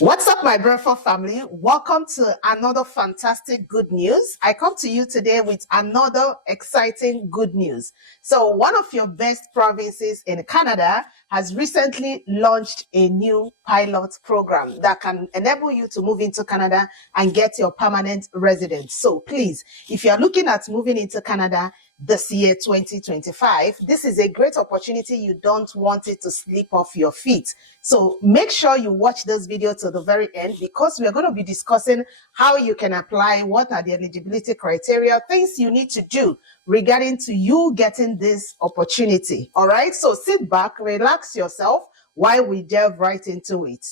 What's up, my Brentford family? Welcome to another fantastic good news. I come to you today with another exciting good news. So one of your best provinces in Canada has recently launched a new pilot program that can enable you to move into Canada and get your permanent residence. So please, if you're looking at moving into Canada this year 2025, this is a great opportunity. You don't want it to slip off your feet. So make sure you watch this video to the very end, because we're going to be discussing how you can apply, what are the eligibility criteria, things you need to do regarding to you getting this opportunity. All right, so sit back, relax yourself while we delve right into it.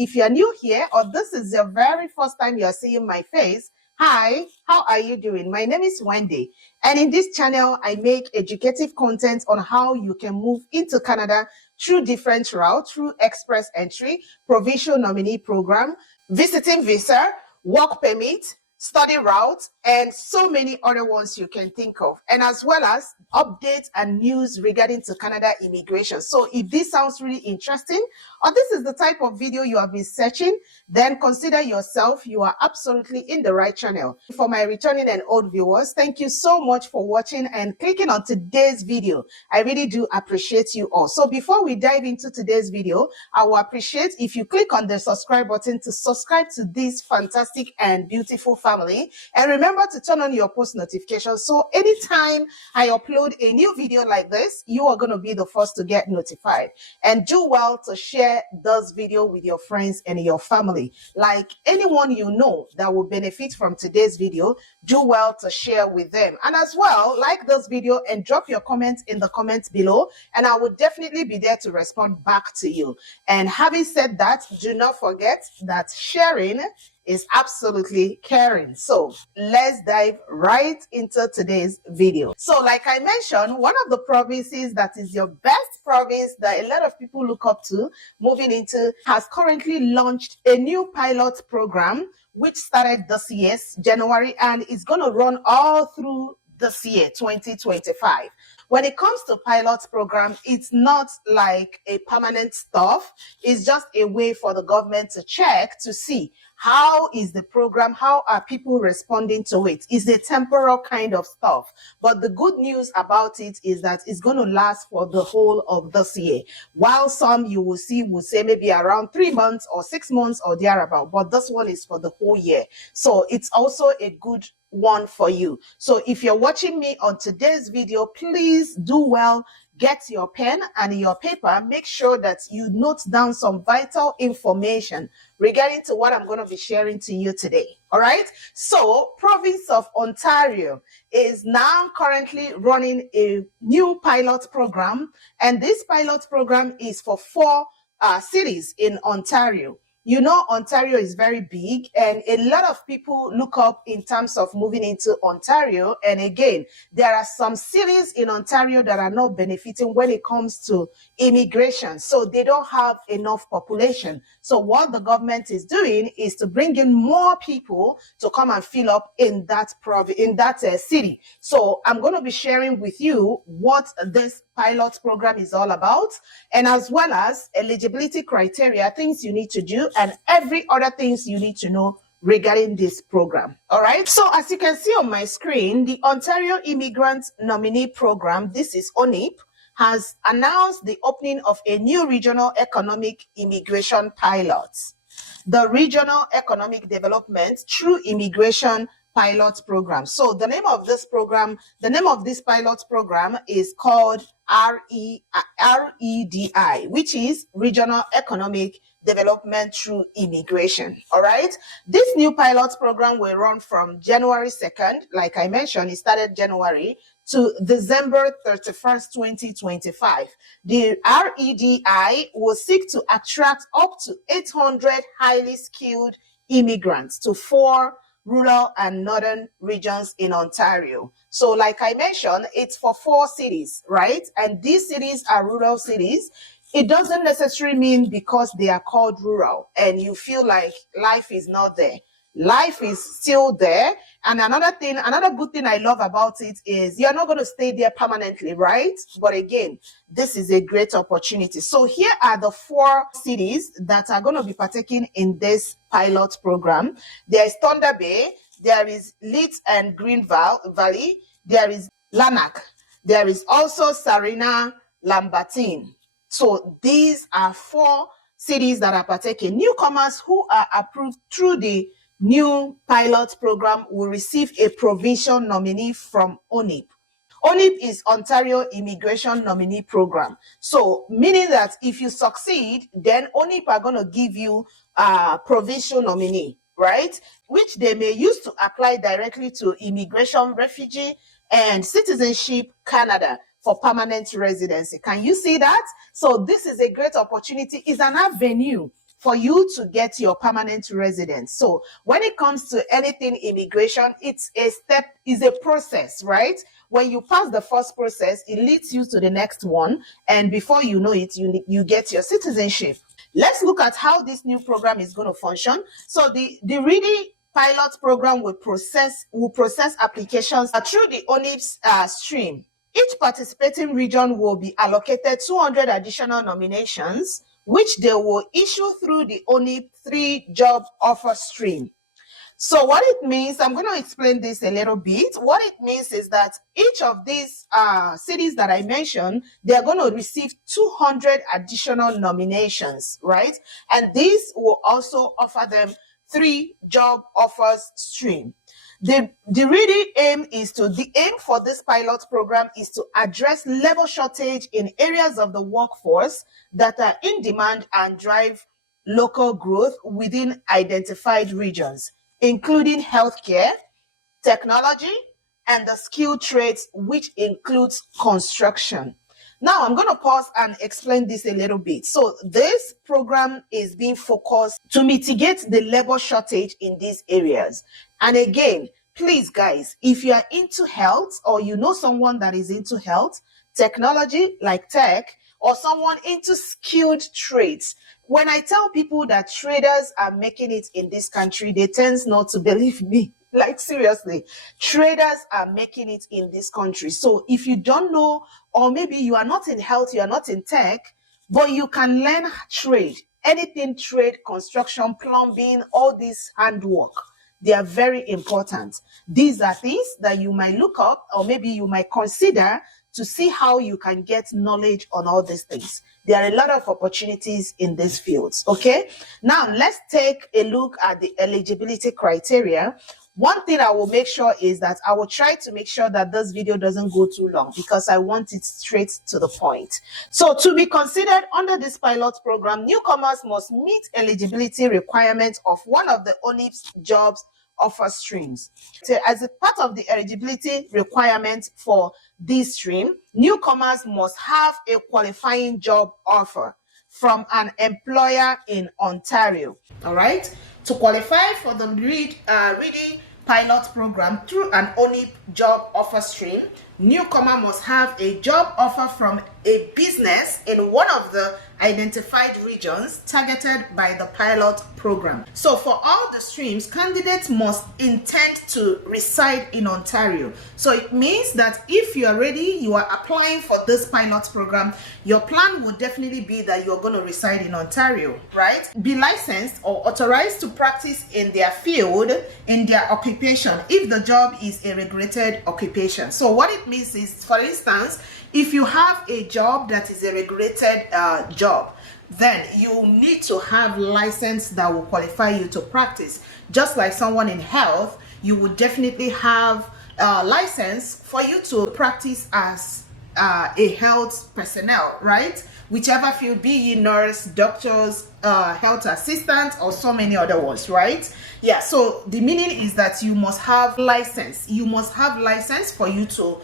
If you're new here, or this is your very first time you're seeing my face, hi, how are you doing? My name is Wendy, and in this channel, I make educative content on how you can move into Canada through different routes, through express entry, provincial nominee program, visiting visa, work permit, study route, and so many other ones you can think of, and as well as updates and news regarding to Canada immigration. So if this sounds really interesting, or this is the type of video you have been searching, then consider yourself you are absolutely in the right channel. For my returning and old viewers, thank you so much for watching and clicking on today's video. I really do appreciate you all. So before we dive into today's video, I will appreciate if you click on the subscribe button to subscribe to this fantastic and beautiful family. And remember to turn on your post notifications, so anytime I upload a new video like this, you are going to be the first to get notified. And do well to share this video with your friends and your family. Like anyone you know that will benefit from today's video, do well to share with them. And as well, like this video and drop your comments in the comments below, and I will definitely be there to respond back to you. And having said that, do not forget that sharing is absolutely caring. So let's dive right into today's video. So like I mentioned, one of the provinces that is your best province that a lot of people look up to moving into has currently launched a new pilot program which started this year, January, and is going to run all through this year, 2025. When it comes to pilot program, it's not like a permanent stuff. It's just a way for the government to check to see how is the program, how are people responding to it. It's a temporal kind of stuff. But the good news about it is that it's going to last for the whole of this year. While some you will see will say maybe around 3 months or 6 months or thereabout, but this one is for the whole year. So it's also a good one for you. So if you're watching me on today's video, please do well, get your pen and your paper. Make sure that you note down some vital information regarding to what I'm going to be sharing to you today. All right. So province of Ontario is now currently running a new pilot program, and this pilot program is for 4 cities in Ontario. You know, Ontario is very big, and a lot of people look up in terms of moving into Ontario. And again, there are some cities in Ontario that are not benefiting when it comes to immigration. So they don't have enough population. So what the government is doing is to bring in more people to come and fill up in that city. So I'm going to be sharing with you what this pilot program is all about, and as well as eligibility criteria, things you need to do, and every other things you need to know regarding this program. All right. So as you can see on my screen, the Ontario Immigrant Nominee Program, this is ONIP, has announced the opening of a new regional economic immigration pilot. The Regional Economic Development Through Immigration Pilot Program. So the name of this program, the name of this pilot program is called REDI, which is Regional Economic Development Through Immigration. All right. This new pilot program will run from January 2nd. Like I mentioned, it started January to December 31st, 2025. The REDI will seek to attract up to 800 highly skilled immigrants to 4 rural and northern regions in Ontario. So like I mentioned, it's for 4 cities, right? And these cities are rural cities. It doesn't necessarily mean because they are called rural and you feel like life is not there. Life is still there. And another good thing I love about it is you're not going to stay there permanently, right? But again, this is a great opportunity. So here are the 4 cities that are going to be partaking in this pilot program. There is Thunder Bay, there is Leeds and Green Valley, there is Lanark, there is also Sarina, Lambertine. So these are 4 cities that are partaking. Newcomers who are approved through the new pilot program will receive a provincial nominee from ONIP. ONIP is Ontario Immigration Nominee Program. So meaning that if you succeed, then ONIP are going to give you a provincial nominee, right? Which they may use to apply directly to Immigration, Refugee, and Citizenship Canada for permanent residency. Can you see that? So this is a great opportunity. It's an avenue for you to get your permanent residence. So when it comes to anything immigration, it's a process, right? When you pass the first process, it leads you to the next one. And before you know it, you get your citizenship. Let's look at how this new program is going to function. So the REDI pilot program will process applications through the ONIP's stream. Each participating region will be allocated 200 additional nominations, which they will issue through the ONIP 3 job offer stream. So what it means, I'm going to explain this a little bit. What it means is that each of these cities that I mentioned, they're going to receive 200 additional nominations, right? And this will also offer them 3 job offers stream. The aim for this pilot program is to address labor shortage in areas of the workforce that are in demand and drive local growth within identified regions, including healthcare, technology, and the skilled trades, which includes construction. Now, I'm going to pause and explain this a little bit. So this program is being focused to mitigate the labor shortage in these areas. And again, please, guys, if you are into health or you know someone that is into health, technology like tech, or someone into skilled trades, when I tell people that traders are making it in this country, they tend not to believe me. Like seriously, traders are making it in this country. So if you don't know, or maybe you are not in health, you are not in tech, but you can learn trade, anything trade, construction, plumbing, all this handwork. They are very important. These are things that you might look up, or maybe you might consider to see how you can get knowledge on all these things. There are a lot of opportunities in these fields, okay? Now, let's take a look at the eligibility criteria. One thing I will make sure is that I will try to make sure that this video doesn't go too long because I want it straight to the point. So to be considered under this pilot program, newcomers must meet eligibility requirements of one of the ONIP's jobs offer streams. So as a part of the eligibility requirement for this stream, newcomers must have a qualifying job offer from an employer in Ontario. All right. To qualify for the REDI pilot program through an ONIP job offer stream, newcomer must have a job offer from a business in one of the identified regions targeted by the pilot program. So for all the streams, candidates must intend to reside in Ontario. So it means that if you are ready, you are applying for this pilot program, your plan would definitely be that you're going to reside in Ontario, right? Be licensed or authorized to practice in their field, in their occupation, if the job is a regulated occupation. So what it means is, for instance, if you have a job that is a regulated job, then you need to have license that will qualify you to practice. Just like someone in health, you would definitely have a license for you to practice as a health personnel, right? Whichever field, be you nurse, doctors, health assistants, or so many other ones, right? Yeah, so the meaning is that you must have license. You must have license for you to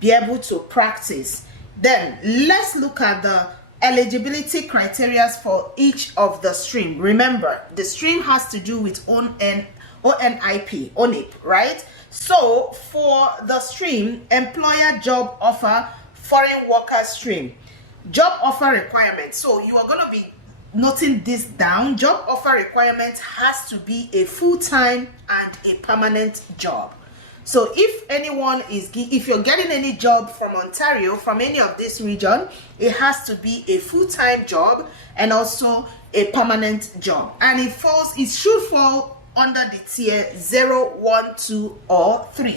be able to practice. Then let's look at the eligibility criteria for each of the stream. Remember, the stream has to do with ONIP, right? So for the stream, employer job offer, foreign worker stream, job offer requirements. So you are going to be noting this down, job offer requirement has to be a full-time and a permanent job. So if you're getting any job from Ontario, from any of this region, it has to be a full-time job and also a permanent job. And it should fall under the tier 0, 1, 2, or 3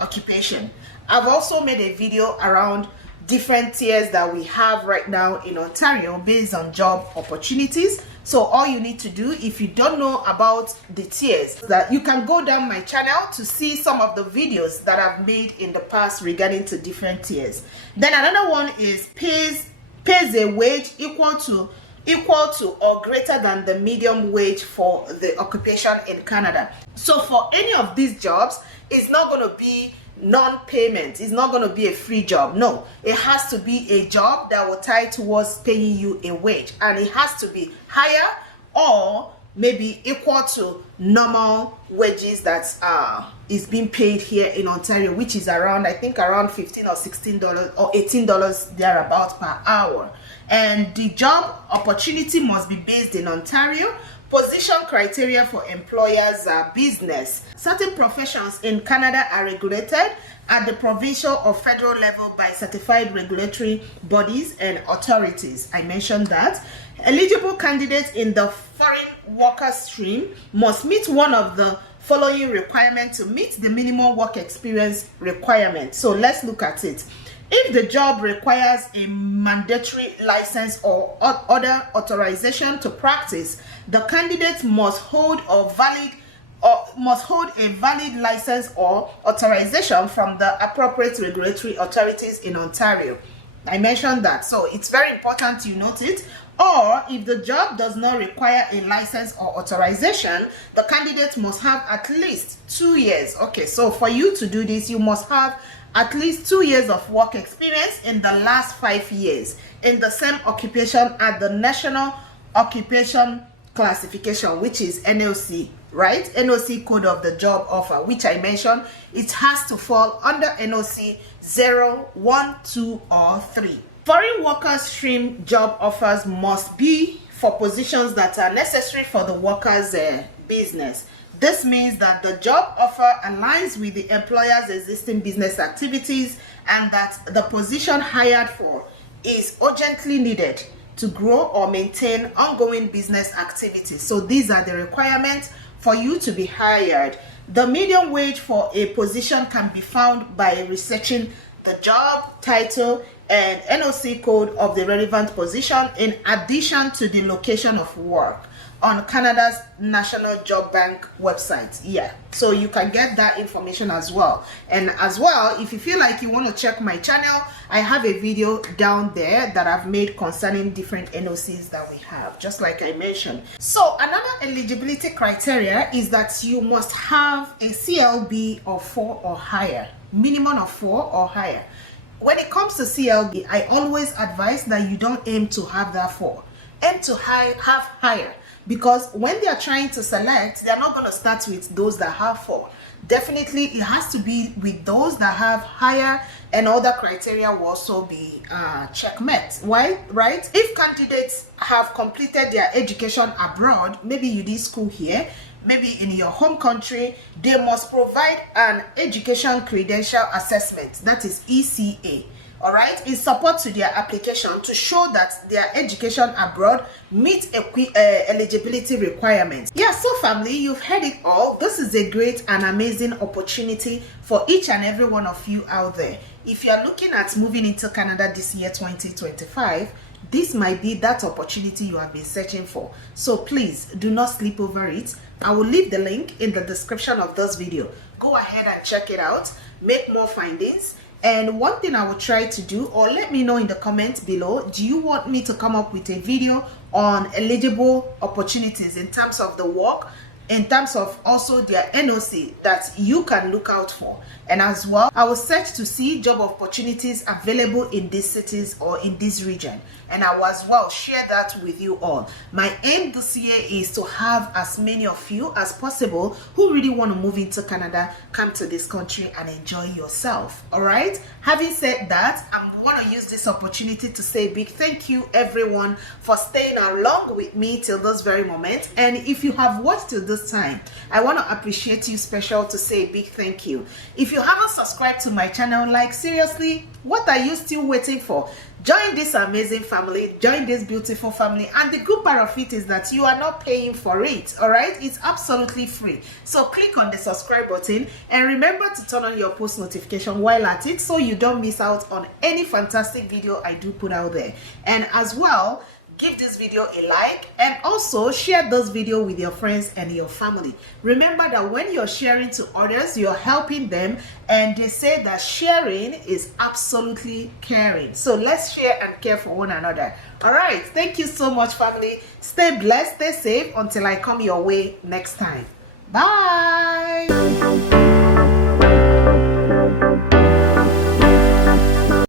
occupation. I've also made a video around different tiers that we have right now in Ontario based on job opportunities. So all you need to do, if you don't know about the tiers, that you can go down my channel to see some of the videos that I've made in the past regarding to different tiers. Then another one is pays a wage equal to or greater than the medium wage for the occupation in Canada. So for any of these jobs, it's not going to be non-payment. It's not going to be a free job. No, it has to be a job that will tie towards paying you a wage, and it has to be higher or maybe equal to normal wages that is being paid here in Ontario, which is around, I think, around $15 or $16 or $18 thereabouts per hour. And the job opportunity must be based in Ontario. Position criteria for employers are business. Certain professions in Canada are regulated at the provincial or federal level by certified regulatory bodies and authorities. I mentioned that. Eligible candidates in the foreign worker stream must meet one of the following requirements to meet the minimum work experience requirement. So let's look at it. If the job requires a mandatory license or other authorization to practice, the candidate must hold a valid license or authorization from the appropriate regulatory authorities in Ontario. I mentioned that, so it's very important you note it. Or if the job does not require a license or authorization, the candidate must have at least 2 years. Okay, so for you to do this, you must have at least 2 years of work experience in the last 5 years in the same occupation at the National Occupation Classification, which is NOC, right? NOC code of the job offer, which I mentioned, it has to fall under NOC 0, 1, 2, or 3. Foreign worker stream job offers must be for positions that are necessary for the worker's business. This means that the job offer aligns with the employer's existing business activities and that the position hired for is urgently needed to grow or maintain ongoing business activities. So these are the requirements for you to be hired. The median wage for a position can be found by researching the job title and NOC code of the relevant position in addition to the location of work on Canada's National Job Bank website. Yeah, so you can get that information as well. And as well, if you feel like you want to check my channel, I have a video down there that I've made concerning different NOCs that we have, just like I mentioned. So another eligibility criteria is that you must have a CLB of 4 or higher, minimum of 4 or higher. When it comes to CLB, I always advise that you don't aim to have that 4. Aim to have higher, because when they are trying to select, they're not going to start with those that have 4. Definitely, it has to be with those that have higher, and other criteria will also be checkmate. Why? Right? If candidates have completed their education abroad, maybe you did school here, maybe in your home country, they must provide an education credential assessment, that is ECA. All right, in support to their application to show that their education abroad meets eligibility requirements. Yeah, so family, you've heard it all. This is a great and amazing opportunity for each and every one of you out there. If you are looking at moving into Canada this year 2025, this might be that opportunity you have been searching for. So please do not sleep over it. I will leave the link in the description of this video. Go ahead and check it out, make more findings. And one thing I will try to do, or let me know in the comments below, do you want me to come up with a video on eligible opportunities in terms of the work, in terms of also their NOC that you can look out for? And as well, I will search to see job opportunities available in these cities or in this region, and I will as well share that with you all. My aim this year is to have as many of you as possible who really want to move into Canada, come to this country and enjoy yourself. All right, Having said that, I want to use this opportunity to say a big thank you everyone for staying along with me till this very moment. And if you have watched till this time, I want to appreciate you special to say a big thank you. If you haven't subscribed to my channel, like seriously, what are you still waiting for? Join this amazing family, join this beautiful family, and the good part of it is that you are not paying for it. All right, it's absolutely free. So click on the subscribe button and remember to turn on your post notification while at it so you don't miss out on any fantastic video I do put out there. And as well, give this video a like and also share this video with your friends and your family. Remember that when you're sharing to others, you're helping them, and they say that sharing is absolutely caring. So let's share and care for one another. All right, thank you so much, family. Stay blessed, stay safe until I come your way next time. Bye.